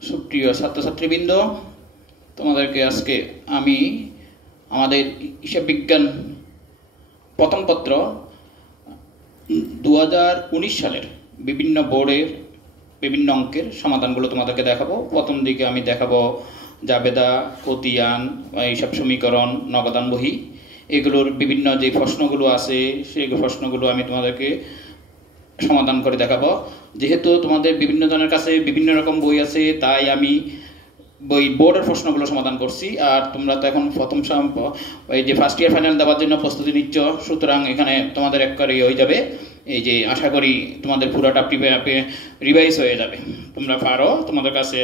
সুপ্রিয় ছাত্রছাত্রীবৃন্দ, তোমাদেরকে আজকে আমি আমাদের হিসাব বিজ্ঞান প্রথম পত্র 2019 সালের বিভিন্ন বোর্ডের বিভিন্ন অঙ্কের সমাধানগুলো তোমাদেরকে দেখাবো। প্রথম দিকে আমি দেখাবো জাবেদা, খতিয়ান, এইসব সমীকরণ, নগদান বহি, এগুলোর বিভিন্ন যে প্রশ্নগুলো আছে সেই প্রশ্নগুলো আমি তোমাদেরকে সমাধান করে দেখাবো। যেহেতু তোমাদের বিভিন্ন জনের কাছে বিভিন্ন রকম বই আছে, তাই আমি বোর্ডের প্রশ্নগুলো সমাধান করছি। আর তোমরা তো এখন প্রথম এই যে ফার্স্ট ইয়ার ফাইনাল দেওয়ার জন্য প্রস্তুতি নিচ্ছ, সুতরাং এখানে তোমাদের একবারে হয়ে যাবে। এই যে আশা করি তোমাদের পুরোটা রিভাইজ হয়ে যাবে, তোমরা পারো। তোমাদের কাছে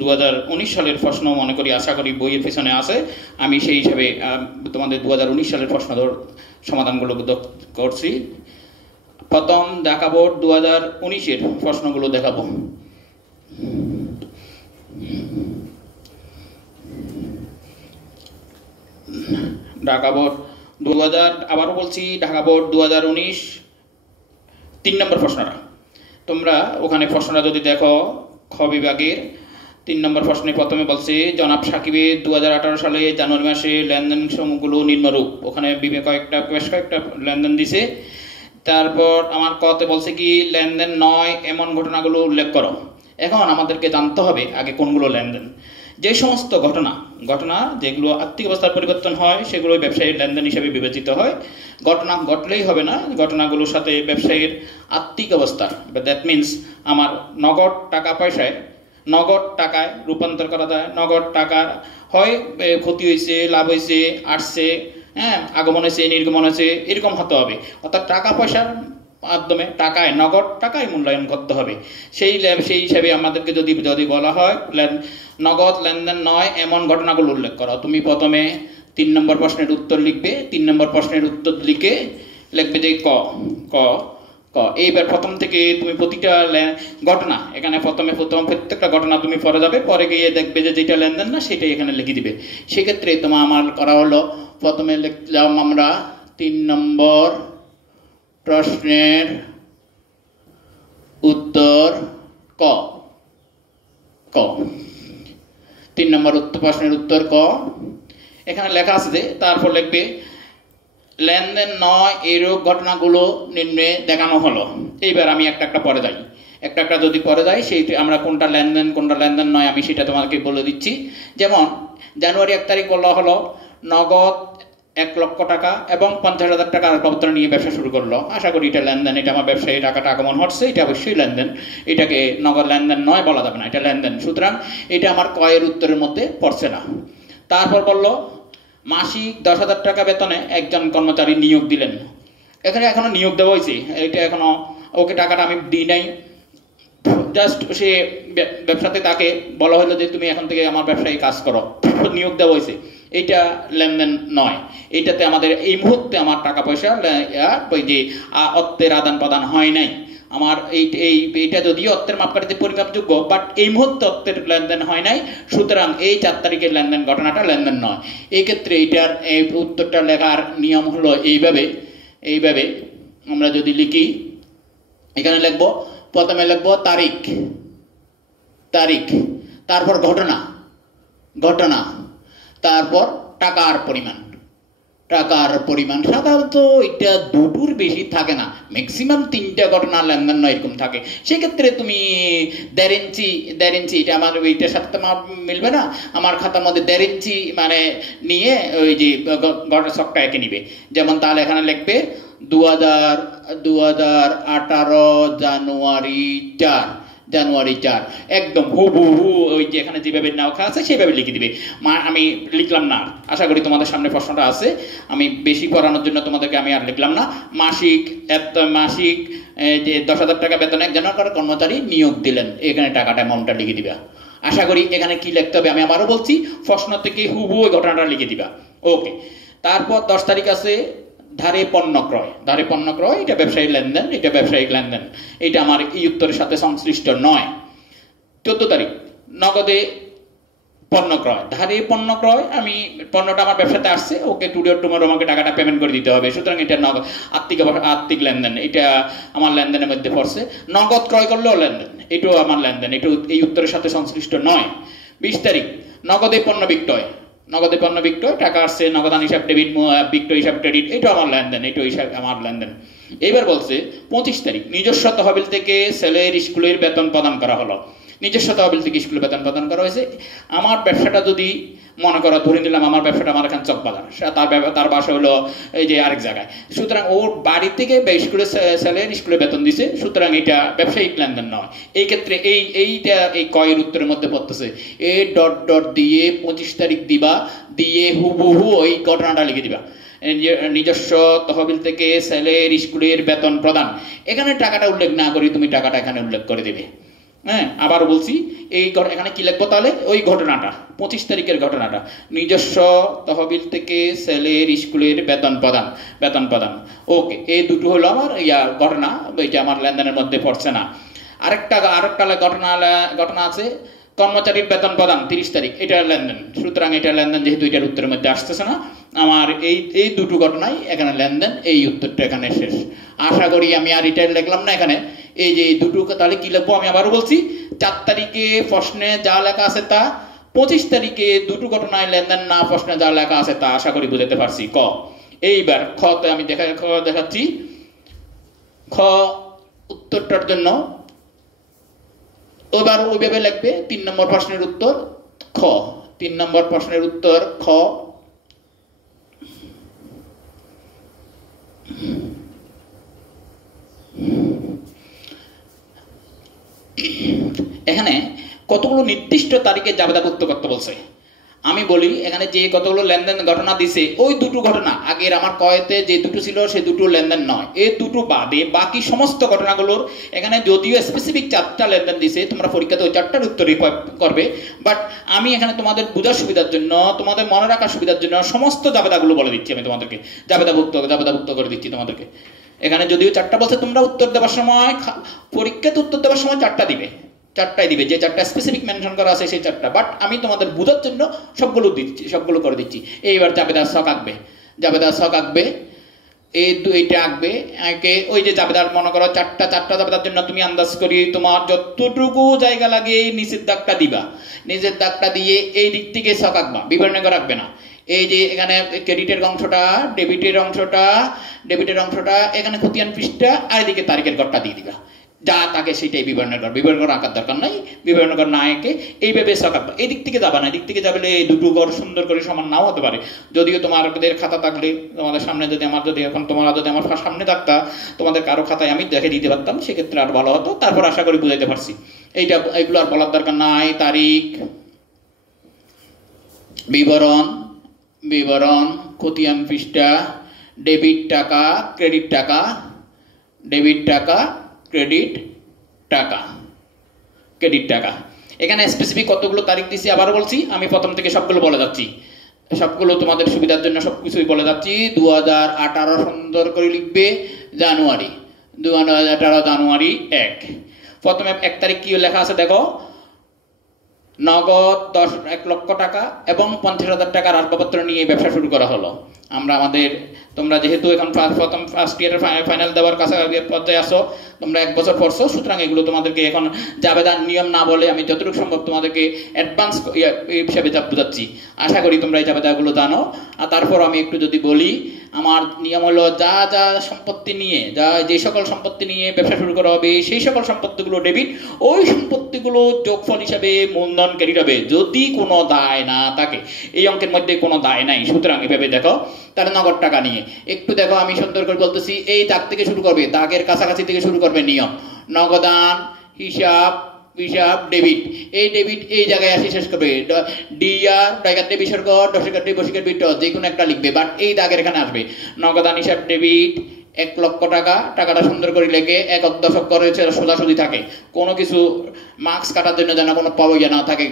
2019 সালের প্রশ্ন মনে করি আশা করি বইয়ের পেছনে আছে। আমি সেই হিসাবে তোমাদের 2019 সালের প্রশ্ন সমাধানগুলো করছি। প্রথম দেখাবো 2019-এর প্রশ্নগুলো দেখাবো। ঢাকা বোর্ড 2000, আবারও বলছি ঢাকা বোর্ড 2019 3 নম্বর প্রশ্নটা। তোমরা ওখানে প্রশ্নটা যদি দেখো, খ বিভাগের 3 নম্বর প্রশ্নে প্রথমে বলছে জনাব সাকিবের 2018 সালে জানুয়ারি মাসে লেনদেন সমূহগুলো নিম্নরূপ। ওখানে বেশ কয়েকটা লেনদেন দিছে। তারপর আমার কতে বলছে কি লেনদেন নয় এমন ঘটনাগুলো উল্লেখ করো। এখন আমাদেরকে জানতে হবে আগে কোনগুলো লেনদেন। যে সমস্ত ঘটনা যেগুলো আর্থিক অবস্থার পরিবর্তন হয় সেগুলো ব্যবসায়ীর লেনদেন হিসেবে বিবেচিত হয়। ঘটনা ঘটলেই হবে না, ঘটনাগুলোর সাথে ব্যবসায়ীর আর্থিক অবস্থা, দ্যাট মিনস আমার নগদ টাকা পয়সায় নগদ টাকায় রূপান্তর করা যায়। নগদ টাকার হয় ক্ষতি হয়েছে, লাভ হয়েছে, আসছে, হ্যাঁ, আগমন হয়েছে, নির্গমন হয়েছে, এরকম হতে হবে। অর্থাৎ টাকা পয়সার মাধ্যমে নগদ টাকায় মূল্যায়ন করতে হবে। সেই হিসাবে আমাদেরকে যদি বলা হয় নগদ লেনদেন নয় এমন ঘটনাগুলো উল্লেখ করো। তুমি প্রথমে 3 নম্বর প্রশ্নের উত্তর লিখবে। 3 নম্বর প্রশ্নের উত্তর লিখবে যে ক ক ক এইবার প্রথম থেকে তুমি প্রতিটা ঘটনা এখানে প্রত্যেকটা ঘটনা তুমি পরে যাবে, পরে গিয়ে দেখবে যে যেটা লেনদেন না সেটাই এখানে লিখে দিবে। সেক্ষেত্রে আমার করা হলো, প্রথমে লিখলাম আমরা 3 নম্বর প্রশ্নের উত্তর ক ক 3 নম্বর প্রশ্নের উত্তর ক এখানে লেখা আছে। তারপর লিখবে লেনদেন নয় এরূপ ঘটনাগুলো নিম্নে দেখানো হলো। এইবার আমি একটা পরে যাই, একটা যদি পরে যাই সেই আমরা কোনটা লেনদেন নয় আমি সেটা তোমাকে বলে দিচ্ছি। যেমন জানুয়ারি 1 তারিখ বলা হলো নগদ 1 লক্ষ টাকা এবং 50,000 টাকা আসবাবপত্র নিয়ে ব্যবসা শুরু করলো। আশা করি এটা লেনদেন, এটা আমার ব্যবসায়ী টাকাটা আগমন হচ্ছে, এটা অবশ্যই লেনদেন। এটাকে নগদ লেনদেন নয় বলা যাবে না, এটা লেনদেন। সুতরাং এটা আমার কয়ের উত্তরের মধ্যে পড়ছে না। তারপর বললো মাসিক 10,000 টাকা বেতনে একজন কর্মচারী নিয়োগ দিলেন। এখানে এখনো নিয়োগ দেওয়া হয়েছে, এটা এখনো ওকে টাকাটা আমি দিই নাই, জাস্ট সে ব্যবসাতে তাকে বলা হলো যে তুমি এখন থেকে আমার ব্যবসায় কাজ করো, নিয়োগ দেওয়া হয়েছে। এইটা লেনদেন নয়। এইটাতে আমাদের এই মুহূর্তে আমার টাকা পয়সা ওই যে অর্থের আদান প্রদান হয় নাই। আমার এইটা যদিও অর্থের মাপকাঠিতে পরিমাপযোগ্য, বাট এই মুহূর্তে অর্থের লেনদেন হয় নাই, সুতরাং এই 4 তারিখের লেনদেন ঘটনাটা লেনদেন নয়। এই ক্ষেত্রে এইটার এই উত্তরটা লেখার নিয়ম হলো এইভাবে আমরা যদি লিখি, এখানে লিখবো প্রথমে লিখবো তারিখ, তারপর ঘটনা, তারপর টাকার পরিমাণ। সাধারণত এটা দুটোর বেশি থাকে না, ম্যাক্সিমাম 3টা ঘটনা লেনদেন নয় এরকম থাকে। সেক্ষেত্রে তুমি 1.5 ইঞ্চি এটা আমার এইটার সাথে আমার মিলবে না, আমার খাতার মধ্যে 1.5 ইঞ্চি মানে নিয়ে ওই যে ছকটা এঁকে নিবে। যেমন তাহলে এখানে লিখবে 2018 জানুয়ারি 4 একদম হুবহু ওই যে এখানে যেভাবে নেওয়া আছে সেভাবে লিখে দিবে। আমি লিখলাম না, আশা করি তোমাদের সামনে প্রশ্নটা আছে, আমি বেশি পড়ানোর জন্য তোমাদেরকে আমি আর লিখলাম না। মাসিক যে 10,000 টাকা বেতনে একজন কর্মচারী নিয়োগ দিলেন, এখানে টাকাটা অ্যামাউন্টটা লিখে দিবা। আশা করি এখানে কি লিখতে হবে আমি আবারও বলছি, প্রশ্ন থেকে হুবহু ওই ঘটনাটা লিখে দিবা। ওকে। তারপর 10 তারিখ আছে ধারে পণ্য ক্রয়, এটা ব্যবসায়িক লেনদেন, এটা আমার এই উত্তরের সাথে সংশ্লিষ্ট নয়। 14 তারিখ নগদে পণ্য ক্রয়, ধারে পণ্য ক্রয়, আমি পণ্যটা আমার ব্যবসাতে আসছে, ওকে টুডে অর টুমরো আমাকে টাকাটা পেমেন্ট করে দিতে হবে, সুতরাং এটা আর্থিক লেনদেন, এটা আমার লেনদেনের মধ্যে পড়ছে। নগদ ক্রয় করলেও লেনদেন, এটাও আমার লেনদেন, এটা এই উত্তরের সাথে সংশ্লিষ্ট নয়। 20 তারিখ নগদে পণ্য বিক্রয়, নগদে পণ্য বিক্রয়, টাকা আসছে, নগদান হিসাব ডেবিট, বিক্রয় হিসাব ক্রেডিট, এটাও আমার লেনদেন, এটাও হিসাব আমার লেনদেন। এবার বলছে 25 তারিখ নিজস্ব তহবিল থেকে ছেলের স্কুলের বেতন প্রদান করা হলো। নিজস্ব তহবিল থেকে স্কুলে বেতন প্রদান করা হয়েছে। আমার ব্যবসাটা যদি মনে করো, ধরে নিলাম আমার ব্যবসাটা আমার এখানে চকবাজার, তার বাসা হলো এই যে আরেক জায়গায়, সুতরাং ওর বাড়ি থেকে স্কুলে ছেলের স্কুলে বেতন দিছে, সুতরাং এটা ব্যবসায়িক লেনদেন নয়। এই ক্ষেত্রে এইটা এই কয়ের উত্তরের মধ্যে পড়তেছে, এ ডট ডট দিয়ে 25 তারিখ দিবা, দিয়ে হুবহু ওই ঘটনাটা লিখে দিবা, নিজস্ব তহবিল থেকে ছেলের স্কুলের বেতন প্রদান। এখানে টাকাটা উল্লেখ না করি তুমি টাকাটা এখানে উল্লেখ করে দেবে। হ্যাঁ, আবার বলছি, এই এখানে কি লিখবো তাহলে, ওই ঘটনাটা 25 তারিখের ঘটনাটা, নিজস্ব তহবিল থেকে ছেলের স্কুলের বেতন প্রদান। ওকে, এই দুটো হলো আমার ঘটনা, এটা আমার লেনদেনের মধ্যে পড়ছে না। আরেকটা ঘটনা আছে, কর্মচারীর বেতন প্রদান 30 তারিখ, এটা লেনদেন, সুতরাং এটা লেনদেন যেহেতু এটার উত্তরের মধ্যে আসতেছে না, আমার এই দুটো ঘটনাই এখানে লেনদেন, এই উত্তরটা এখানে শেষ। আশা করি আমি আর এটা লিখলাম না এখানে, এই যে এই দুটো তাহলে কি লিখবো আমি আবারও বলছি, 4 তারিখে প্রশ্নে যা লেখা আছে তা, 25 তারিখে দুটো ঘটনায় লেনদেন না, প্রশ্নে যা লেখা আছে তা, আশা করি বুঝতে পারছি। ক, এইবার খতে আমি দেখাচ্ছি, খ উত্তরটার জন্য এবার ওইভাবে লিখবে। 3 নম্বর প্রশ্নের উত্তর খ, 3 নম্বর প্রশ্নের উত্তর খ। এখানে কতগুলো নির্দিষ্ট তারিখে জাবেদাভুক্ত করতে বলছে। আমি বলি এখানে যে কতগুলো লেনদেন ঘটনা দিছে, ওই দুটো ঘটনা আগের আমার কয়েতে যে দুটো ছিল সে দুটো লেনদেন নয়, এই দুটো বাদে বাকি সমস্ত ঘটনাগুলোর এখানে যদিও স্পেসিফিক 4টা লেনদেন দিছে, তোমরা পরীক্ষাতে ওই 4টার উত্তরই করবে, বাট আমি এখানে তোমাদের বোঝার সুবিধার জন্য, তোমাদের মনে রাখার সুবিধার জন্য সমস্ত জাবেদাগুলো বলে দিচ্ছি, আমি তোমাদেরকে জাবেদাভুক্ত করে দিচ্ছি তোমাদেরকে। এখানে যদিও 4টা বলছে, তোমরা উত্তর দেওয়ার সময়, পরীক্ষাতে উত্তর দেওয়ার সময় 4টাই দিবে, যে 4টা স্পেসিফিক মেনশন করা আছে সেই 4টা, বাট আমি তোমাদের বোঝার জন্য সবগুলো করে দিচ্ছি। এইবার জাবেদার ছক আঁকবে, এইটা আঁকবে, ওই যে জাবেদার মনে করো 4টা জাবেদার জন্য তুমি আন্দাজ করি তোমার যতটুকু জায়গা লাগে নিচের দাগটা দিবা, নিচের দাগটা দিয়ে এই দিক থেকে ছক আঁকবা, বিবরণ করে রাখবে না। এই যে এখানে ক্রেডিটের অংশটা, ডেবিটের অংশটা এখানে খতিয়ান পৃষ্ঠা, আর এদিকে তারিখের ঘরটা দিয়ে দিবা, যা তাকে সেটাই বিবরণ আঁকার দরকার নাই, বিবরণ না এঁকে এইভাবে ছক আঁকবা। এই দিক থেকে যাবা না, এদিক থেকে যাবে এই দুটো ঘর সুন্দর করে সমান নাও হতে পারে। যদিও তোমাদের খাতা থাকলে তোমাদের সামনে, যদি এখন তোমরা যদি আমার সামনে থাকতা, তোমাদের কারো খাতায় আমি দেখে দিতে পারতাম, সেক্ষেত্রে আর ভালো হতো। তারপর আশা করি বুঝাইতে পারছি। এইগুলো আর বলার দরকার নাই। তারিখ, বিবরণ, খতিয়ান পৃষ্ঠা, ডেবিট টাকা, ক্রেডিট টাকা। এখানে স্পেসিফিক কতগুলো তারিখ দিছি আবার বলছি, আমি প্রথম থেকে সবগুলো বলে যাচ্ছি, সবগুলো তোমাদের সুবিধার জন্য সবকিছুই বলে যাচ্ছি। 2018 সুন্দর করে লিখবে, জানুয়ারি 1। প্রথমে 1 তারিখ কি লেখা আছে দেখো, নগদ 1 লক্ষ টাকা এবং 50,000 টাকার আসবাবপত্র নিয়ে ব্যবসা শুরু করা হলো। তোমরা যেহেতু এখন ফার্স্ট ইয়ারের ফাইনাল দেওয়ার কাছাকাছি পর্যায়ে আসো, তোমরা 1 বছর পড়ছো, সুতরাং এগুলো তোমাদেরকে এখন জাবেদার নিয়ম না বলে আমি যতটুকু সম্ভব তোমাদেরকে অ্যাডভান্স হিসাবে বোঝাচ্ছি। আশা করি তোমরা এই জাবেদাগুলো জানো। আর তারপর আমি একটু যদি বলি, আমার নিয়ম হলো যা সম্পত্তি নিয়ে, যে সকল সম্পত্তি নিয়ে ব্যবসা শুরু করা হবে সেই সকল সম্পত্তিগুলো ডেবিট, ওই সম্পত্তিগুলো যোগফল হিসাবে মূলধন ক্রেডিট হবে যদি কোনো দায় না থাকে। এই অঙ্কের মধ্যে কোনো দায় নাই, সুতরাং এভাবে দেখো। তাহলে নগদ টাকা নিয়ে একটু দেখো, আমি সুন্দর করে বলতেছি, এই দাগ থেকে শুরু করবে, দাগের কাছাকাছি থেকে শুরু করবে নিয়ম। নগদান, হিসাব, ডেবিট, এই ডেবিট এই জায়গায় আসি শেষ করবে। ডিআর, ডাইকার বিসর্গ, দশকার বসিকার বিট, যে কোনো একটা লিখবে, বাট এই দাগের এখানে আসবে। নগদান, হিসাব, ডেবিট 1 লক্ষ টাকা, টাকাটা সুন্দর করে লেগে 1 দশক করে সোজাসুজি থাকে, কোনো কিছু মার্কস কাটার জন্য যেন কোনো পাওয়া না থাকে,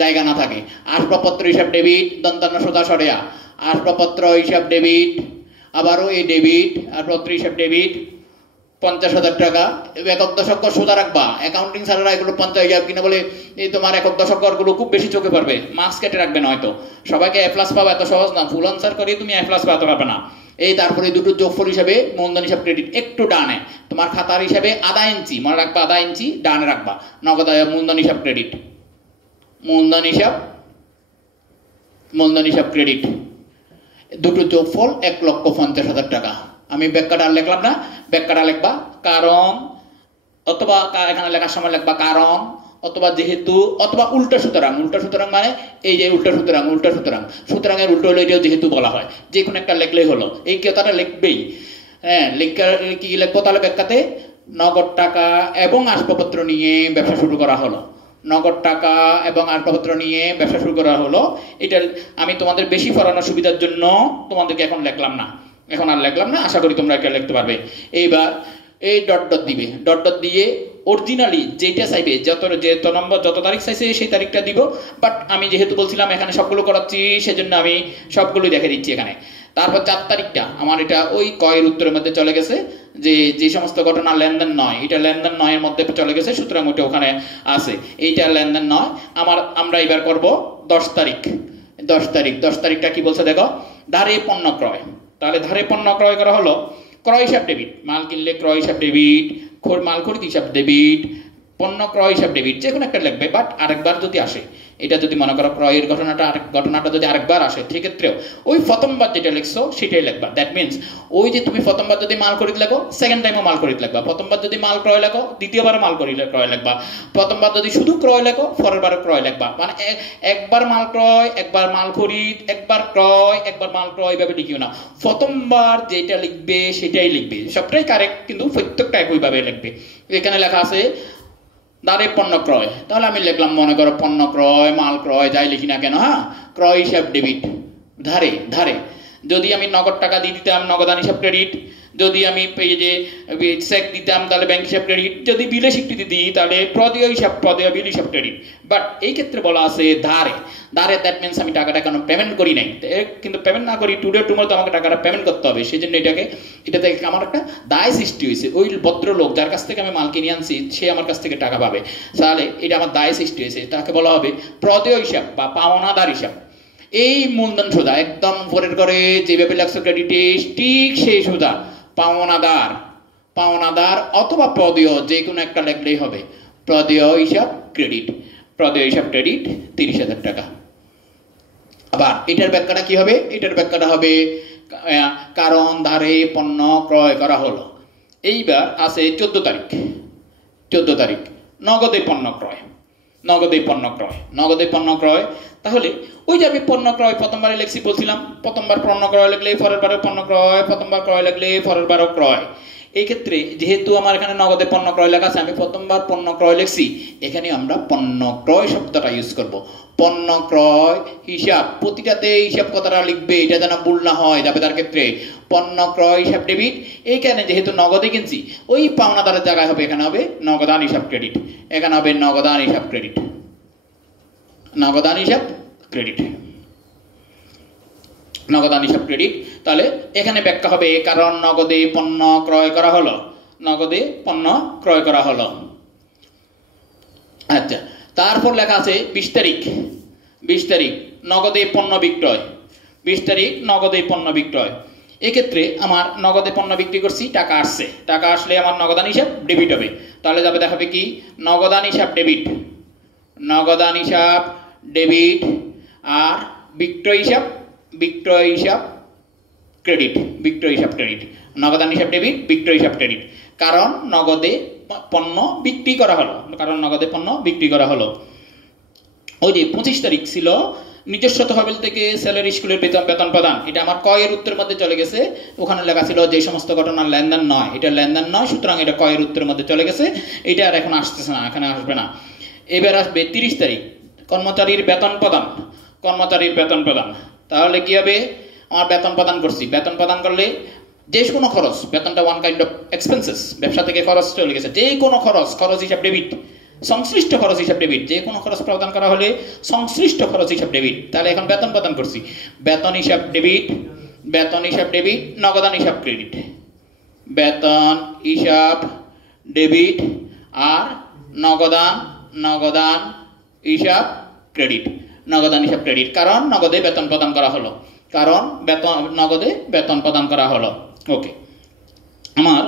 জায়গা না থাকে। আসবাবপত্র হিসাব ডেবিট, দন্তান্ন সোজা সরেয়া, আসবাবপত্র হিসাব ডেবিট, আবারও এই ডেবিট, আসবাবপত্র হিসাব ডেবিট, 50,000 টাকা একক দশক কর সোজা রাখবা, অ্যাকাউন্টিং স্যারেরা এগুলো 50 যাবে কিনা বলে এই তোমার একক দশক করগুলো খুব বেশি চোখে পড়বে, মার্কস কেটে রাখবে না হয়তো। সবাইকে এ প্লাস পাবা এত সহজ না, ফুল আনসার করে তুমি এ প্লাস পাতে পারবে না। এই তারপরে দুটো যোগফল হিসাবে মূলধন হিসাব ক্রেডিট একটু ডানে, তোমার খাতার হিসাবে আধা ইঞ্চি মনে রাখবা, আধা ইঞ্চি ডানে রাখবা, নগদ মূলধন হিসাব ক্রেডিট, মূলধন হিসাব ক্রেডিট, দুটো যোগফল 1,50,000 টাকা। আমি ব্যাখ্যাটা আর লিখলাম না, ব্যাখ্যাটা লিখবা কারণ, অথবা এখানে লেখার সময় লিখবা কারণ, অথবা যেহেতু, অথবা উল্টা সুতরাং। উল্টা সুতরাং মানে এই যে উল্টা সুতরাং, উল্টা সুতরাং, সুতরাং এর উল্টো হলে এটাও যেহেতু বলা হয়, যে কোনো একটা লিখলেই হলো, এই কথাটা লিখবেই। হ্যাঁ, কি লিখবো তাহলে ব্যাখ্যাতে? নগদ টাকা এবং আসবাবপত্র নিয়ে ব্যবসা শুরু করা হলো, নগদ টাকা এবং আসবাবপত্র নিয়ে ব্যবসা শুরু করা হলো। এটা আমি তোমাদের বেশি পড়ানোর সুবিধার জন্য তোমাদেরকে এখন লিখলাম না, এখন আর লিখলাম না, আশা করি তোমরা এটা লিখতে পারবে। এইবার এই ডট ডট দিবে, ডট ডট দিয়ে অরিজিনালি যেটা চাইবে, যত নম্বর যত তারিখ চাইছে সেই তারিখটা দিব। বাট আমি যেহেতু বলছিলাম এখানে সবগুলো করাচ্ছি, সেজন্য আমি সবগুলোই দেখে দিচ্ছি এখানে। তারপর 4 তারিখটা আমার এটা ওই কয়ের উত্তরের মধ্যে চলে গেছে, যে সমস্ত ঘটনা লেনদেন নয়, এটা লেনদেন নয়ের মধ্যে চলে গেছে, সুতরাং ওটা ওখানে আছে, এইটা লেনদেন নয়। আমরা এবার করব 10 তারিখ। 10 তারিখটা কি বলছে দেখো, ধারে পণ্য ক্রয়। তাহলে ধারে পণ্য ক্রয় করা হলো, ক্রয় হিসাব ডেবিট, মাল কিনলে ক্রয় হিসাব ডেবিট, মাল খরিদ হিসাব ডেবিট, পণ্য ক্রয় হিসাব ডেবিট, যে কোনো একটা লিখবে। বাট আরেকবার যদি আসে, এটা যদি মনে করো ক্রয়ের ঘটনাটা যদি আরেকবার আসে, সেক্ষেত্রেও ওই প্রথমবার যেটা লিখছো সেটাই লিখবা। দ্যাট মিনস ওই যে তুমি প্রথমবার যদি মাল খরিদ লেখো, সেকেন্ড টাইমও মাল খরিদ লিখবা। প্রথমবার যদি মাল ক্রয় লেখো, দ্বিতীয়বার মাল ক্রয় লিখবা। প্রথমবার যদি শুধু ক্রয় লেখো, পরের বার ক্রয় লিখবা। মানে একবার মাল ক্রয়, একবার মাল খরিদ, একবার ক্রয়, একবার মাল ক্রয়, এইভাবে লিখিও না। প্রথমবার যেটা লিখবে সেটাই লিখবে, সবটাই কারেক্ট, কিন্তু প্রত্যেকটা একইভাবে লিখবে। এখানে লেখা আছে ধারে পণ্য ক্রয়, তাহলে আমি লিখলাম মনে করো পণ্য ক্রয়, মাল ক্রয়, যাই লিখি না কেন, হ্যাঁ, ক্রয় হিসাব ডেবিট, ধারে ধারে। যদি আমি নগদ টাকা দিয়ে দিতাম, নগদান হিসাব ক্রেডিট। যদি আমি যে চেক দিতাম তাহলে ব্যাংক হিসাব ক্রেডিট। যদি বিলে স্বীকৃতি দিই তাহলে প্রদেয় বিল হিসাব ক্রেডিট। বাট এই ক্ষেত্রে বলা আছে ধারে, দ্যাট মিনস আমি টাকাটা কেন পেমেন্ট করি নাই, কিন্তু পেমেন্ট না করি টুডে টুমোর তো আমাকে টাকাটা পেমেন্ট করতে হবে, সেই জন্য এটা থেকে আমার একটা দায় সৃষ্টি হয়েছে। ওই ভদ্রলোক যার কাছ থেকে আমি মাল কিনে আনছি, সে আমার কাছ থেকে টাকা পাবে, তাহলে এটা আমার দায় সৃষ্টি হয়েছে, তাকে বলা হবে প্রদেয় হিসাব বা পাওনাদার হিসাব। এই মূলধন সোজা একদম উপরের করে যেভাবে লাগছে ক্রেডিটে, ঠিক সেই সোজা পাওনাদার অথবা প্রদেয়, যে কোনো একটা লিখলেই হবে। প্রদেয় হিসাব ক্রেডিট, প্রদেয় হিসাব ক্রেডিট 30,000 টাকা। আবার এটার ব্যাখ্যাটা কি হবে? এটার ব্যাখ্যাটা হবে কারণ ধারে পণ্য ক্রয় করা হলো। এইবার আছে 14 তারিখ, নগদে পণ্য ক্রয়। তাহলে ওই যে আমি পণ্য ক্রয় প্রথমবারে লিখছি, বলছিলাম প্রথমবার পণ্য ক্রয় লিখলে পরের বারে পণ্য ক্রয়, প্রথমবার ক্রয় লিখলে পরের বারও ক্রয়। এই ক্ষেত্রে যেহেতু আমার এখানে নগদে পণ্য ক্রয় লেখা আছে, আমি প্রথমবার পণ্য ক্রয় লিখছি, এখানে আমরা পণ্য ক্রয় শব্দটা ইউজ করব। পণ্য ক্রয় হিসাব, প্রতিটাতে হিসাব কথাটা লিখবে, এটা যেন ভুল না হয় দাবেদার ক্ষেত্রে। পণ্য ক্রয় হিসাব ডেবিট, এইখানে যেহেতু নগদে কিনছি, ওই পাওনাদারের জায়গায় হবে, এখানে হবে নগদান হিসাব ক্রেডিট, এখানে হবে নগদান হিসাব ক্রেডিট, নগদান হিসাব ক্রেডিট। তাহলে এখানে ব্যাখ্যা হবে কারণ নগদে পণ্য ক্রয় করা হলো, নগদে পণ্য ক্রয় করা হলো। আচ্ছা, তারপর লেখা আছে 20 তারিখ নগদে পণ্য বিক্রয়। 20 তারিখ নগদে পণ্য বিক্রয়। এক্ষেত্রে আমার নগদে পণ্য বিক্রি করছি, টাকা আসছে, টাকা আসলে আমার নগদান হিসাব ডেবিট হবে। তাহলে যাবে দেখাবে কি নগদান হিসাব ডেবিট, নগদান হিসাব ডেবিট, আর বিক্রয় হিসাব ক্রেডিট, নগদান হিসাব ডেবিট, বিক্রয় হিসাব ক্রেডিট। কারণ নগদে পণ্য বিক্রি করা হলো, ওই যে 25 তারিখ ছিল নিজস্ব তহবিল থেকে স্যালারি স্কুলের বেতন প্রদান। এটা আমার কয়ের উত্তরের মধ্যে চলে গেছে, ওখানে লেখা ছিল যে সমস্ত ঘটনা লেনদেন নয়, এটা লেনদেন নয়, সুতরাং এটা কয়ের উত্তরের মধ্যে চলে গেছে, এটা আর এখন আসতেছে না, এখানে আসবে না। এবার আসবে 30 তারিখ কর্মচারীর বেতন প্রদান। তাহলে কি হবে, আমার বেতন প্রদান করছি, বেতন প্রদান করলে যে কোনো খরচ, বেতনটা ওয়ান কাইন্ড অফ এক্সপেন্সেস, ব্যবসা থেকে খরচ চলে গেছে, যে কোনো খরচ হিসাব ডেবিট, সংশ্লিষ্ট খরচ হিসাব ডেবিট, যে কোনো খরচ প্রদান করা হলে সংশ্লিষ্ট খরচ হিসাব ডেবিট। তাহলে এখন বেতন প্রদান করছি, বেতন হিসাব ডেবিট, নগদান হিসাব ক্রেডিট, বেতন হিসাব ডেবিট, আর নগদান নগদান হিসাব ক্রেডিট, নগদান হিসাব ক্রেডিট, কারণ নগদে বেতন প্রদান করা হলো, কারণ নগদে বেতন প্রদান করা হলো। ওকে, আমার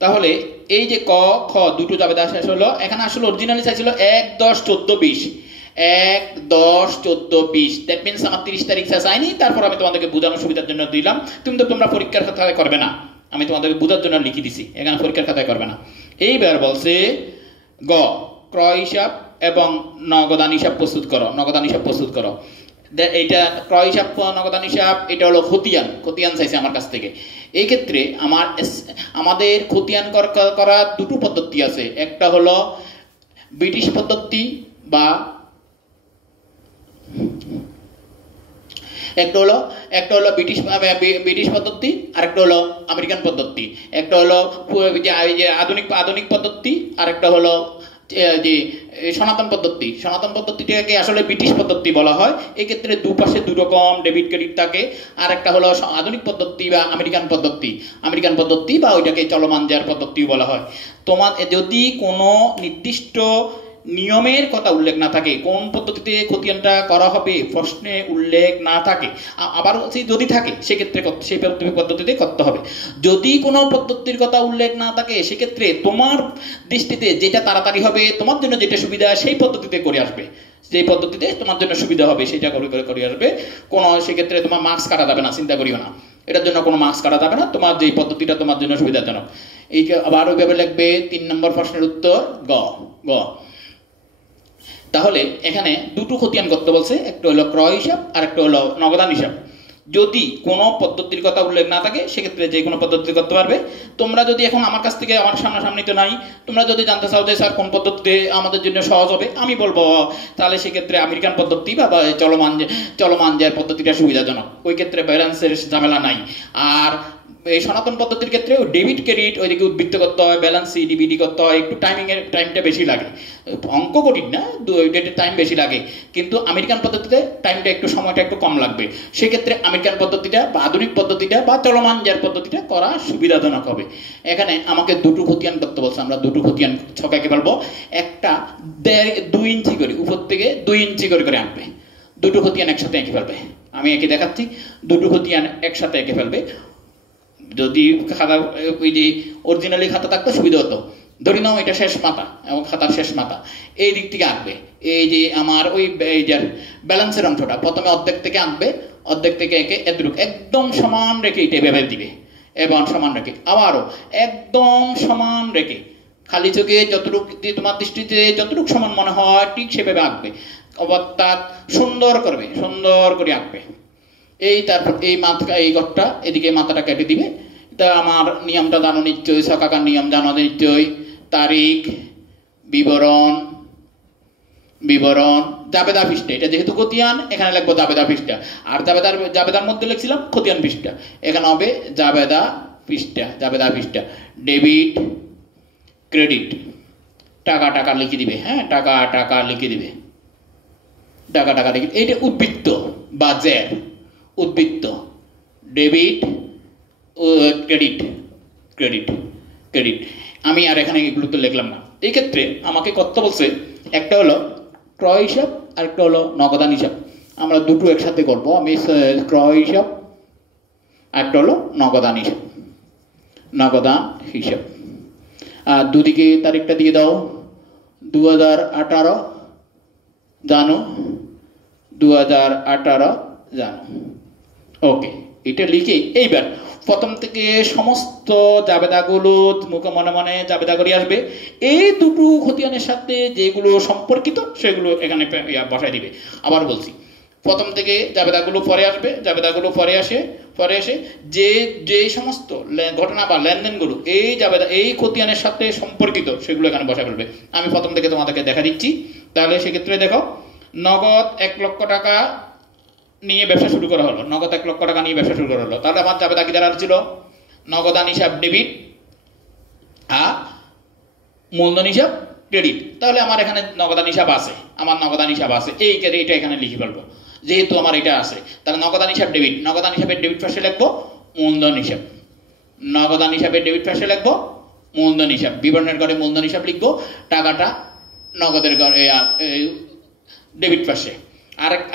তাহলে এই যে ক খ দুটো জাবেদা শেষ হলো। এখানে আসলে অরিজিনালি চাইছিল 1, 10, 14, 20, 1, 10, 14, 20, দ্যাট মিনস আমার 30 তারিখ চাইনি। তারপর আমি তোমাদেরকে বোঝানোর সুবিধার জন্য দিলাম, তোমরা পরীক্ষার খাতায় করবে না, আমি তোমাদেরকে বোঝার জন্য লিখে দিছি, এখানে পরীক্ষার খাতায় করবে না। এইবার বলছে গ ক্রয় হিসাব এবং নগদান হিসাব প্রস্তুত করো, নগদান হিসাব প্রস্তুত করো। এইটা ক্রয় হিসাব নগদান হিসাব, এটা হলো খতিয়ান চাইছে আমার কাছ থেকে। এই ক্ষেত্রে আমাদের খতিয়ান করা দুটো পদ্ধতি আছে, একটা হলো ব্রিটিশ পদ্ধতি বা একটা হলো ব্রিটিশ পদ্ধতি, আর একটা হলো আমেরিকান পদ্ধতি। একটা হলো যে আধুনিক পদ্ধতি, আর একটা হলো যে সনাতন পদ্ধতি। সনাতন পদ্ধতিটাকে আসলে ব্রিটিশ পদ্ধতি বলা হয়। এই ক্ষেত্রে দুপাশে দু রকম ডেবিট ক্রেডিট থাকে। আর একটা হলো আধুনিক পদ্ধতি বা আমেরিকান পদ্ধতি বা ওইটাকে চলমান যার পদ্ধতিও বলা হয়। তোমার যদি কোনো নির্দিষ্ট নিয়মের কথা উল্লেখ না থাকে, কোন পদ্ধতিতে খতিয়ানটা করা হবে প্রশ্নে উল্লেখ না থাকে, আবার যদি থাকে সেক্ষেত্রে সেই পদ্ধতিতে করতে হবে। যদি কোনো পদ্ধতির কথা উল্লেখ না থাকে সেক্ষেত্রে তোমার দৃষ্টিতে যেটা তাড়াতাড়ি হবে, তোমার জন্য যেটা সুবিধা সেই পদ্ধতিতে করে আসবে, যে পদ্ধতিতে তোমার জন্য সুবিধা হবে সেটা করে আসবে। কোনো সেক্ষেত্রে তোমার মার্কস কাটা যাবে না, চিন্তা করিও না, এটার জন্য কোনো মার্কস কাটা যাবে না, তোমার যে পদ্ধতিটা তোমার জন্য সুবিধাজনক। এই আবার ওইভাবে লিখবে 3 নম্বর প্রশ্নের উত্তর গ। তাহলে এখানে দুটো খতিয়ান করতে বলছে, একটা হলো ক্রয় হিসাব আর একটা হলো নগদান হিসাব। যদি কোনো পদ্ধতির কথা উল্লেখ না থাকে সেক্ষেত্রে যে কোনো পদ্ধতি করতে পারবে। তোমরা যদি এখন আমার কাছ থেকে, আমার সামনাসামনি তো নাই, তোমরা যদি জানতে চাও যে স্যার কোন পদ্ধতিতে আমাদের জন্য সহজ হবে, আমি বলবো তাহলে সেক্ষেত্রে আমেরিকান পদ্ধতি বা চলমান যে পদ্ধতিটা সুবিধাজনক, ওই ক্ষেত্রে ব্যালেন্সের ঝামেলা নাই। আর এই সনাতন পদ্ধতির ক্ষেত্রে ডেবিট ক্রেডিট ওইদিকে উদ্বৃত্ত করতে হয়, ব্যালেন্স ডিবিডি করতে হয়, একটু টাইমটা বেশি লাগে, অঙ্ক কঠিন না, ডেটের টাইম বেশি লাগে। কিন্তু আমেরিকান পদ্ধতিতে টাইমটা একটু, সময়টা একটু কম লাগবে। সেক্ষেত্রে আমেরিকান পদ্ধতিটা বা আধুনিক পদ্ধতিটা বা চলমান যার পদ্ধতিটা করা সুবিধাজনক হবে। এখানে আমাকে দুটো খতিয়ান করতে বলছে, আমরা দুটো খতিয়ান ছকাকে বলবো, একটা 2 ইঞ্চি করে উপর থেকে 2 ইঞ্চি করে আঁকবে, দুটো খতিয়ান একসাথে এঁকে ফেলবে। আমি এঁকে দেখাচ্ছি, দুটো খতিয়ান একসাথে এঁকে ফেলবে। যদি খাতা ওই যে অরিজিনালি খাতা থাকতো সুবিধা হতো। ধরে নাও এটা শেষ মাথা এবং খাতার শেষ মাথা, এই দিক থেকে আঁকবে। এই যে আমার ওই ব্যালেন্সের অংশটা প্রথমে অর্ধেক থেকে আঁকবে, অর্ধেক থেকে এঁকে এতটুকু একদম সমান রেখে এটা ভেবে দিবে, এবং সমান রেখে আবারও একদম সমান রেখে খালি চোখে যতটুকু তোমার দৃষ্টিতে যতটুকু সমান মনে হয় ঠিক সেভাবে আঁকবে, অর্থাৎ সুন্দর করে আঁকবে। এই তারপর এই এই ঘরটা এদিকে মাথাটা কেটে দিবে। তা আমার নিয়মটা জানো নিশ্চয়ই, ছকাকার নিয়ম জানো নিশ্চয়ই, তারিখ, বিবরণ জাবেদা পৃষ্ঠা, এটা যেহেতু খতিয়ান এখানে লিখবো জাবেদা পৃষ্ঠা, আর জাবেদার মধ্যে লিখছিলাম খতিয়ান পৃষ্ঠা, এখানে হবে জাবেদা পৃষ্ঠা। ডেবিট ক্রেডিট, টাকা লিখে দিবে, হ্যাঁ টাকা লিখে দিবে, টাকা লিখে, এইটা উদ্বৃত্ত বা জের, উদ্বৃত্ত ডেবিট ক্রেডিট। আমি আর এখানে এগুলো তো লিখলাম না। এই ক্ষেত্রে আমাকে করতে বলছে একটা হলো ক্রয় হিসাব আর একটা হলো নগদান হিসাব। আমরা দুটো একসাথে করবো, আমি ক্রয় হিসাব আর একটা হলো নগদান হিসাব। আর দুদিকে তারিখটা দিয়ে দাও, 2018 জানো। ওকে, এটা লিখে এইবার প্রথম থেকে সমস্ত জাবেদাগুলো মুখে মনে জাবেদা করে আসবে। এই দুটো খতিয়ানের সাথে যেগুলো সম্পর্কিত সেগুলো এখানে বসাই দিবে। আবার বলছি, প্রথম থেকে জাবেদাগুলো পরে আসে যে সমস্ত ঘটনা বা লেনদেনগুলো এই খতিয়ানের সাথে সম্পর্কিত সেগুলো এখানে বসাই ফেলবে। আমি প্রথম থেকে তোমাদেরকে দেখা দিচ্ছি। তাহলে সেক্ষেত্রে দেখো, নগদ 1 লক্ষ টাকা নিয়ে ব্যবসা শুরু করা হলো, তাহলে আমার জাবেদা কি দ্বারা ছিল? নগদান হিসাব ডেবিট আর মূলধন হিসাব ক্রেডিট। তাহলে আমার এখানে নগদান হিসাব আছে, এটা এখানে লিখে ফেলবো, যেহেতু আমার এটা আছে। তাহলে নগদান হিসাবের ডেবিট পাশে লিখবো মূলধন হিসাব, নগদান হিসাবে ডেবিট পাশে লিখবো মূলধন হিসাব, বিবরণের ঘরে মূলধন হিসাব লিখবো, টাকাটা নগদের ঘরে ডেবিট পাশে।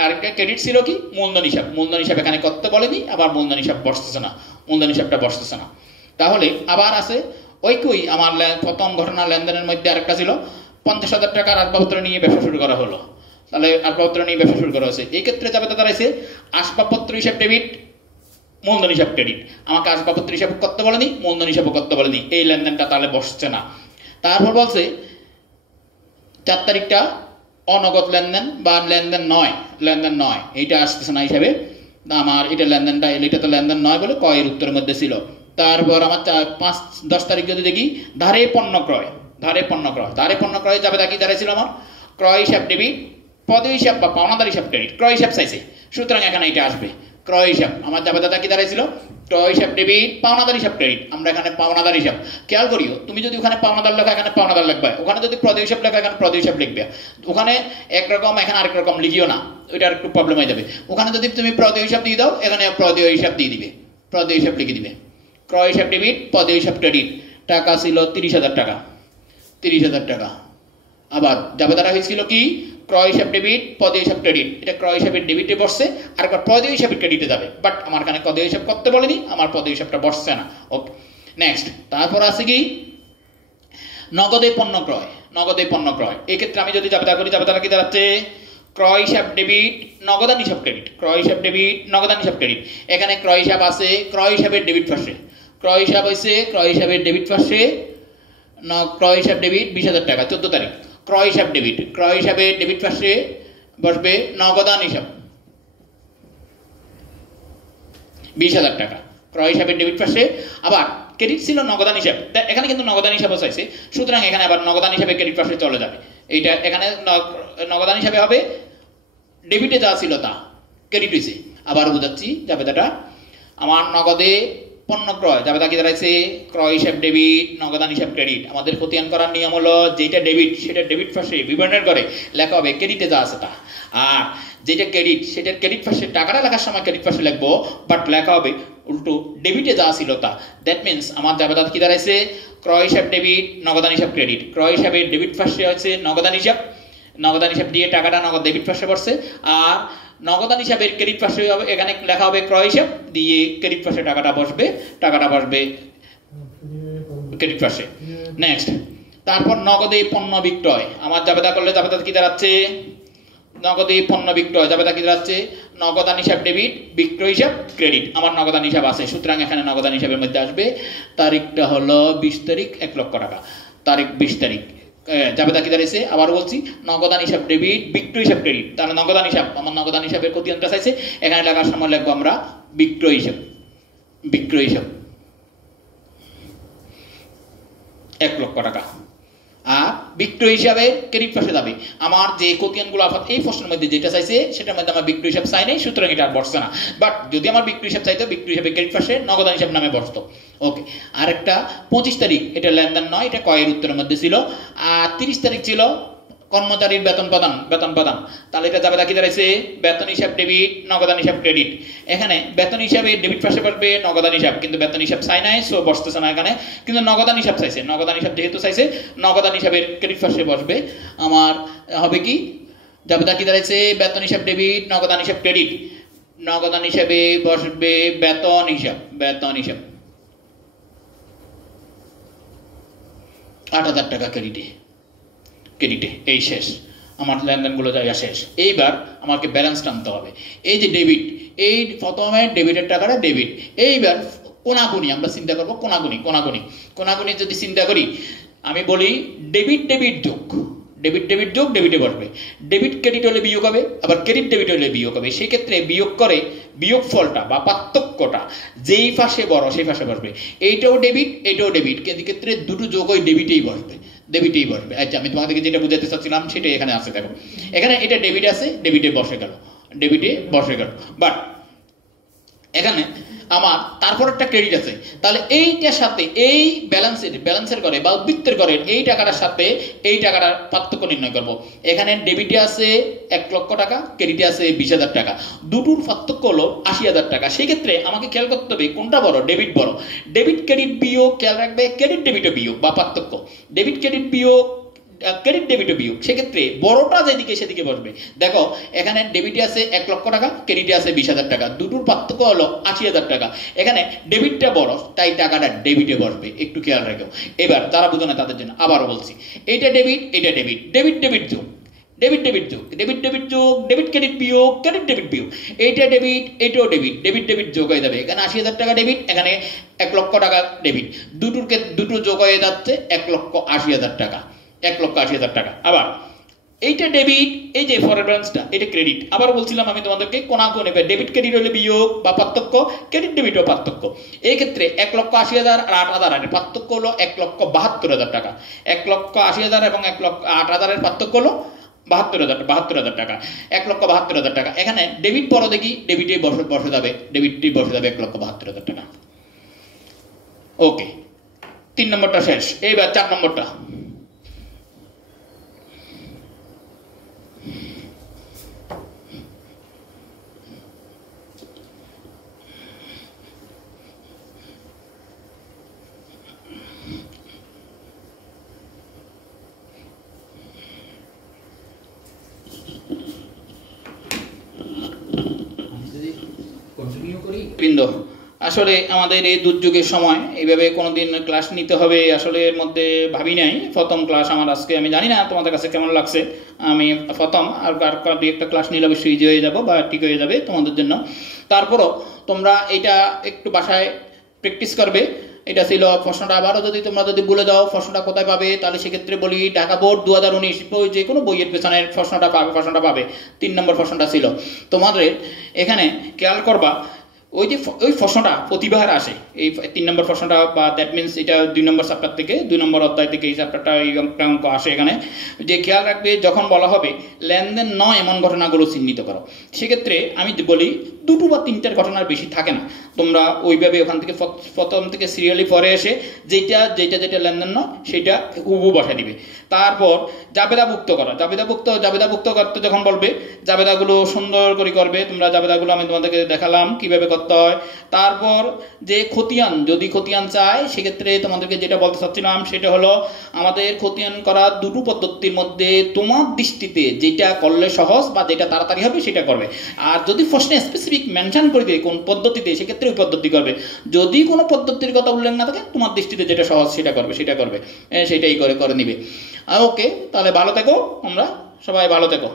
আরেকটা ক্রেডিট ছিল কি মূলধন হিসাব, মূলধন হিসাব এখানে করতে বলেনি, আবার মূলধন হিসাব বসতেছে না, মূলধন হিসাবটা বসতেছে না। তাহলে আবার আছে ওই আমার প্রথম ঘটনা লেনদেনের মধ্যে আরেকটা ছিল 50,000 টাকার আসবাবপত্র নিয়ে ব্যবসা শুরু করা হলো। তাহলে আসবাবপত্র নিয়ে ব্যবসা শুরু করা হয়েছে, এই ক্ষেত্রে যাবে দাঁড়াইছে আসবাবপত্র হিসাব ডেবিট, মূলধন হিসাব ক্রেডিট। আমাকে আসবাবপত্র হিসাব করতে বলেনি, মূলধন হিসাব করতে বলেনি, এই লেনদেনটা তাহলে বসছে না। তারপর বলছে 4 তারিখটা অনগদ লেনদেন বা লেনদেন নয়, এইটা আসতেছে না হিসাবে আমার, এটা লেনদেনটা এটা তো লেনদেন নয় বলে কয়ের উত্তরের মধ্যে ছিল। তারপর আমার 5-10 তারিখ যদি দেখি ধারে পণ্য ক্রয় যাবে কি দাঁড়াইছিল আমার ক্রয় হিসাব ডেবিট, পদ হিসাব বা পাওনাদার হিসাব ক্রেডিট, ক্রয় হিসাব চাইছে, সুতরাং এখানে এটা আসবে ক্রয় হিসাব। আমার যাবে কি দাঁড়াইছিল ক্রয় হিসাব ডেবিট, পাওনাদার হিসাব ক্রেডিট, আমরা এখানে পাওনাদার হিসাব। খেয়াল করিও তুমি যদি ওখানে পাওনাদার লেখা এখানে পাওনাদার লিখবে, ওখানে যদি পদ হিসাব লেখা এখানে পদ হিসাব লিখবে, ওখানে একরকম এখানে আরেক রকম লিখিও না, ওইটা একটু প্রবলেম হয়ে যাবে। ওখানে যদি তুমি পদ হিসাব দিয়ে দাও এখানে পদ হিসাব দিয়ে দিবে, পদ হিসাব লিখে দিবে ক্রয় হিসাব ডেবিট, পদ হিসাব ক্রেডিট। টাকা ছিল 30,000 টাকা, 30,000 টাকা। আবার যাবে দ্বারা হয়েছিল কি ক্রয় হিসাব ডেবিট, পদ হিসাব ক্রেডিট, এটা ক্রয় হিসাবের ডেবিটে বসছে আর একবার পদ হিসাবের ক্রেডিটে যাবে, বাট আমার এখানে পদ হিসাব করতে বলেনি, আমার পদ হিসাবটা বসছে না। Okay next. তারপর আছে কি নগদে পণ্য ক্রয়, এই ক্ষেত্রে আমি যদি যাবে করি যাবে দ্বারা কি দাঁড়াচ্ছে ক্রয় হিসাব ডেবিট, নগদান হিসাব ক্রেডিট, ক্রয় হিসাব ডেবিট, নগদান হিসাব ক্রেডিট। এখানে ক্রয় হিসাব আছে, ক্রয় হিসাবের ডেবিট পাশে, ক্রয় হিসাব হয়েছে ক্রয় হিসাবের ডেবিট পাশে, ক্রয় হিসাব ডেবিট 20,000 টাকা 14 তারিখ, ক্রয় হিসাব ডেবিট, ক্রয় হিসাবে ডেবিট পাশে বসবে নগদান হিসাব 20,000 টাকা, ক্রয় হিসাবের ডেবিট পাশে। আবার ক্রেডিট ছিল নগদান হিসাব, এখানে কিন্তু নগদান হিসাবও চাইছে, সুতরাং এখানে আবার নগদান হিসাবে ক্রেডিট পাশে চলে যাবে। এইটা এখানে নগদান হিসাবে হবে, ডেবিটে যা ছিল তা ক্রেডিট হয়েছে। আবার বুঝাচ্ছি যাবে দাটা আমার নগদে পণ্য ক্রয় যাবে তা কি দাঁড়াইছে ক্রয় হিসাব ডেবিট, নগদান হিসাব ক্রেডিট। আমাদের খতিয়ান করার নিয়ম হলো যেটা ডেবিট সেটা ডেবিট পাশে বিবরণের করে লেখা হবে ক্রেডিটে যা আছে তা, আর যেটা ক্রেডিট সেটার ক্রেডিট পাশে টাকাটা লেখার সময় ক্রেডিট পাশে লিখবো, বাট লেখা হবে উল্টো ডেবিটে যা ছিল তা। দ্যাট মিনস আমার যাবে তা কি দাঁড়াইছে ক্রয় হিসাব ডেবিট, নগদান হিসাব ক্রেডিট। ক্রয় হিসাবে ডেবিট পাশে হচ্ছে নগদান হিসাব, নগদান হিসাব দিয়ে টাকাটা নগদ ডেবিট পাশে পড়ছে, আর নগদান হিসাবের ক্রেডিট পাশে হবে এখানে লেখা হবে ক্রয় হিসাব দিয়ে ক্রেডিট পাশে টাকাটা বসবে ক্রেডিট পাশে। নেক্সট। তারপর নগদে পণ্য বিক্রয় আমার জাবেদা করলে জাবেদা কি দাঁড়াচ্ছে নগদে পণ্য বিক্রয় জাবেদা কি দাঁড়াচ্ছে নগদান হিসাব ডেবিট, বিক্রয় হিসাব ক্রেডিট। আমার নগদান হিসাব আছে, সুতরাং এখানে নগদান হিসাবের মধ্যে আসবে তারিখটা হলো 20 তারিখ 1 লক্ষ টাকা, তারিখ 20 তারিখ। জাবেদা কি দাঁড়িয়েছে আবার বলছি নগদান হিসাব ডেবিট, বিক্রয় হিসাব ক্রেডিট। তাহলে নগদান হিসাব আমার নগদান হিসাবের খতিয়ানটা চাইছে, এখানে লেখার সময় লিখবো আমরা বিক্রয় হিসাব, বিক্রয় হিসাব 1 লক্ষ টাকা। আর বিক্রয় হিসাবে ক্রেডিট পাশে যাবে আমার যে খতিয়ানগুলো আপাতত এই প্রশ্নের মধ্যে যেটা চাইছে সেটার মধ্যে আমার বিক্রয় হিসাব চাই নাই, সুতরাং এটা আর বসছে না। বাট যদি আমার বিক্রয় হিসাব চাইতো বিক্রয় হিসাবে ক্রেডিট পাশে নগদান হিসাব নামে বসতো। ওকে। আরেকটা 25 তারিখ এটা লেনদেন নয়, এটা কয়ের উত্তরের মধ্যে ছিল। আর 30 তারিখ ছিল কর্মচারীর বেতন প্রদান। তাহলে এটা যাবে কি দাঁড়াইছে বেতন হিসাব ডেবিট, নগদান হিসাব ক্রেডিট। এখানে বেতন হিসাবে ডেবিট পাশে পড়বে নগদান হিসাব, কিন্তু বেতন হিসাব চাই নাই, সো বসতেছে না এখানে। কিন্তু নগদান হিসাব চাইছে, নগদান হিসাব যেহেতু চাইছে নগদান হিসাবের ক্রেডিট পাশে বসবে। আমার হবে কি যাবে কি দাঁড়াইছে বেতন হিসাব ডেবিট, নগদান হিসাব ক্রেডিট। নগদান হিসাবে বসবে বেতন হিসাব 8,000 টাকা ক্রেডিটে। এই শেষ আমার লেনদেনগুলো জায়গা শেষ। এইবার আমাকে ব্যালেন্স টানতে হবে। এই যে ডেবিট, এই প্রথমে ডেবিটের টাকাটা ডেবিট। এইবার কোনাকুনি আমরা চিন্তা করবো, কোনাকুনি যদি চিন্তা করি আমি বলি ডেবিট যোগ ডেবিটে বসবে। ডেবিট ক্রেডিট হলে বিয়োগ হবে, আবার ক্রেডিট ডেবিট হলে বিয়োগ হবে। সেই ক্ষেত্রে বিয়োগ করে বিয়োগ ফলটা বা পার্থক্যটা যেই পাশে বড় সেই পাশে বসবে। এইটাও ডেবিট এটাও ডেবিট, কিন্তু ক্ষেত্রে দুটো যোগ হয় ডেবিটেই বসবে। আচ্ছা আমি তোমাদেরকে যেটা বুঝাতে চাচ্ছিলাম সেটাই এখানে আছে। দেখো এখানে এটা ডেবিট আছে, ডেবিটে বসে গেল। বাট এখানে আমার তারপর একটা ক্রেডিট আছে, তাহলে এইটার সাথে এই ব্যালেন্সের করে বা উদ্বৃত্তের করে এই টাকাটার সাথে এই টাকাটার পার্থক্য নির্ণয় করব। এখানে ডেবিটে আছে 1,00,000 টাকা, ক্রেডিটে আছে 20,000 টাকা, দুটোর পার্থক্য হলো 80,000 টাকা। সেই ক্ষেত্রে আমাকে খেয়াল করতে হবে কোনটা বড়, ডেবিট বড়। ডেবিট ক্রেডিট বিয়োগ, খেয়াল রাখবে ক্রেডিট ডেবিট বিয়োগ বা পার্থক্য, ডেবিট ক্রেডিট বিয়োগ, ক্রেডিট ডেবিট বিয়োগ, সেক্ষেত্রে বড়টা যেদিকে সেদিকে বসবে। দেখো এখানে ডেবিটে আছে 1,00,000 টাকা, ক্রেডিটে আছে 20,000 টাকা, দুটোর পার্থক্য হলো 80,000 টাকা। এখানে ডেবিটটা বড়, তাই টাকাটা ডেবিটে বসবে, একটু খেয়াল রাখো। এবার যারা বুঝো না তাদের জন্য আবারও বলছি, এইটা ডেবিট, এটা ডেবিট, ডেবিট ডেবিট যোগ, ডেবিট ডেবিট যোগ, ডেবিট ডেবিট যোগ, ডেবিট ক্রেডিট বিয়োগ, ক্রেডিট ডেবিট বিয়োগ, এইটা ডেবিট, এটাও ডেবিট, ডেবিট ডেবিট যোগ হয়ে যাবে। এখানে 80,000 টাকা ডেবিট, এখানে 1,00,000 টাকা ডেবিট, দুটো যোগ হয়ে যাচ্ছে 1,80,000 টাকা, 1,80,000 টাকা। আবার এইটা ডেবিট, এই যে ফরের ব্রাঞ্চটা এটা ক্রেডিট। আবার বলছিলাম আমি তোমাদেরকে কোনাকুনি ডেবিট ক্রেডিট হলে বিয়োগ বা পার্থক্য, ক্রেডিট ডেবিটও পার্থক্য। এই ক্ষেত্রে 1,80,000 আর 8,000 এর পার্থক্য হলো 1,72,000 টাকা। 1,80,000 এবং 1,08,000 এর পার্থক্য হলো 72,000 টাকা, 1,72,000 টাকা। এখানে ডেবিট বড় দেখি, ডেবিটে বসে যাবে, ডেবিটটি বসে যাবে 1,72,000 টাকা। ওকে, 3 নম্বরটা শেষ। এইবার 4 নম্বরটা। আসলে আমাদের এই দুর্যোগের সময় এইভাবে কোনোদিন ক্লাস নিতে হবে আসলে এর মধ্যে ভাবি নাই। প্রথম ক্লাস আমার আজকে, আমি জানি না তোমাদের কাছে কেমন লাগছে, আমি প্রথম আর দুই একটা ক্লাস নিলে অবশ্যই ইজি হয়ে যাবো বা ঠিক হয়ে যাবে তোমাদের জন্য। তারপরও তোমরা এটা একটু বাসায় প্র্যাকটিস করবে। এটা ছিল প্রশ্নটা। আবারও যদি তোমরা বলে দাও প্রশ্নটা কোথায় পাবে, তাহলে সেক্ষেত্রে বলি ঢাকা বোর্ড 2019 যে কোনো বইয়ের পেছনের প্রশ্নটা পাবে। 3 নম্বর প্রশ্নটা ছিল তোমাদের। এখানে খেয়াল করবা ওই প্রশ্নটা প্রতিবার আসে, এই 3 নম্বর প্রশ্নটা, বা দ্যাট মিনস এটা 2 নম্বর চ্যাপ্টার থেকে, 2 নম্বর অধ্যায় থেকে এই চ্যাপ্টারটা এই অঙ্ক আসে। এখানে যে খেয়াল রাখবে যখন বলা হবে লেনদেন নয় এমন ঘটনাগুলো চিহ্নিত করো, সেক্ষেত্রে আমি বলি 2 বা 3টার ঘটনার বেশি থাকে না। তোমরা ওইভাবে ওখান থেকে প্রথম থেকে সিরিয়ালি পরে এসে যেটা লেনদেন নয় সেটা হুবহু বসা দিবে। তারপর জাবেদাভুক্ত করা, জাবেদাভুক্ত করতে যখন বলবে জাবেদাগুলো সুন্দর করে করবে তোমরা। জাবেদাগুলো আমি তোমাদেরকে দেখালাম কিভাবে করতে হয়। তারপর যে খতিয়ান, যদি খতিয়ান চায় সেক্ষেত্রে তোমাদেরকে যেটা বলতে চাচ্ছিলাম সেটা হলো আমাদের খতিয়ান করা 2টো পদ্ধতির মধ্যে তোমার দৃষ্টিতে যেটা করলে সহজ বা যেটা তাড়াতাড়ি হবে সেটা করবে। আর যদি প্রশ্নে স্পেসিফিক মেনশন করে দিয়ে কোন পদ্ধতিতে, সেক্ষেত্রে ওই পদ্ধতি করবে। যদি কোনো পদ্ধতির কথা উল্লেখ না থাকে, তোমার দৃষ্টিতে যেটা সহজ সেটা করবে, সেটাই করে নিবে। ওকে, তাহলে ভালো থেকো, আমরা সবাই ভালো থেকো।